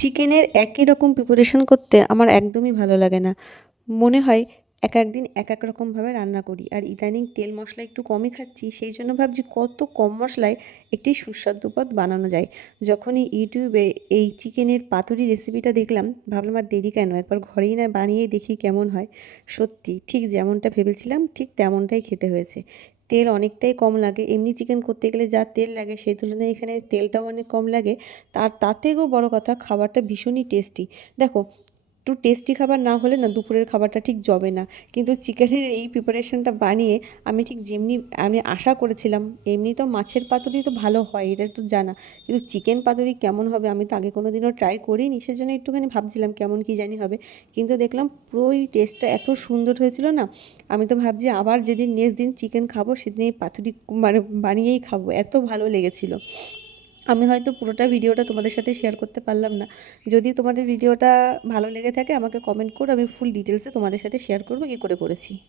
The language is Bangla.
চিকেনের একই রকম প্রিপারেশন করতে আমার একদমই ভালো লাগে না। মনে হয় এক এক দিন এক এক রকমভাবে রান্না করি। আর ইদানিং তেল মশলা একটু কমই খাচ্ছি, সেই জন্য ভাবছি কত কম মশলায় একটি সুস্বাদু পদ বানানো যায়। যখনই ইউটিউবে এই চিকেনের পাতুরি রেসিপিটা দেখলাম, ভাবলাম আর দেরি কেন? একবার ঘরেই না বানিয়ে দেখি কেমন হয়। সত্যি ঠিক যেমনটা ভেবেছিলাম, ঠিক তেমনটাই খেতে হয়েছে। তেল অনেকটাই কম লাগে। এমনি চিকেন করতে গেলে যা তেল লাগে সেই তুলনায় এখানে তেলটাও অনেক কম লাগে। তার তার থেকেও বড়ো কথা, খাবারটা ভীষণই টেস্টি দেখো একটু টেস্টি খাবার না হলে না দুপুরের খাবারটা ঠিক জবে না। কিন্তু চিকেনের এই প্রিপারেশনটা বানিয়ে আমি ঠিক যেমনি আমি আশা করেছিলাম, এমনি তো মাছের পাতুরি তো ভালো হয়, এটা তো জানা। কিন্তু চিকেন পাতুরি কেমন হবে আমি তো আগে কোনো দিনও ট্রাই করিনি, সেজন্য একটুখানি ভাবছিলাম কেমন কী জানি হবে। কিন্তু দেখলাম পুরোই টেস্টটা এত সুন্দর হয়েছিল না, আমি তো ভাবছি আবার যেদিন নেক্সট দিন চিকেন খাব, সেদিন এই পাতুরি মানে বানিয়েই খাব, এত ভালো লেগেছিলো। আমি হয়তো পুরোটা ভিডিওটা তোমাদের সাথে শেয়ার করতে পারলাম না। যদি তোমাদের ভিডিওটা ভালো লেগে থাকে, আমাকে কমেন্ট করো আমি ফুল ডিটেলসে তোমাদের সাথে শেয়ার করব, কী করে করেছি।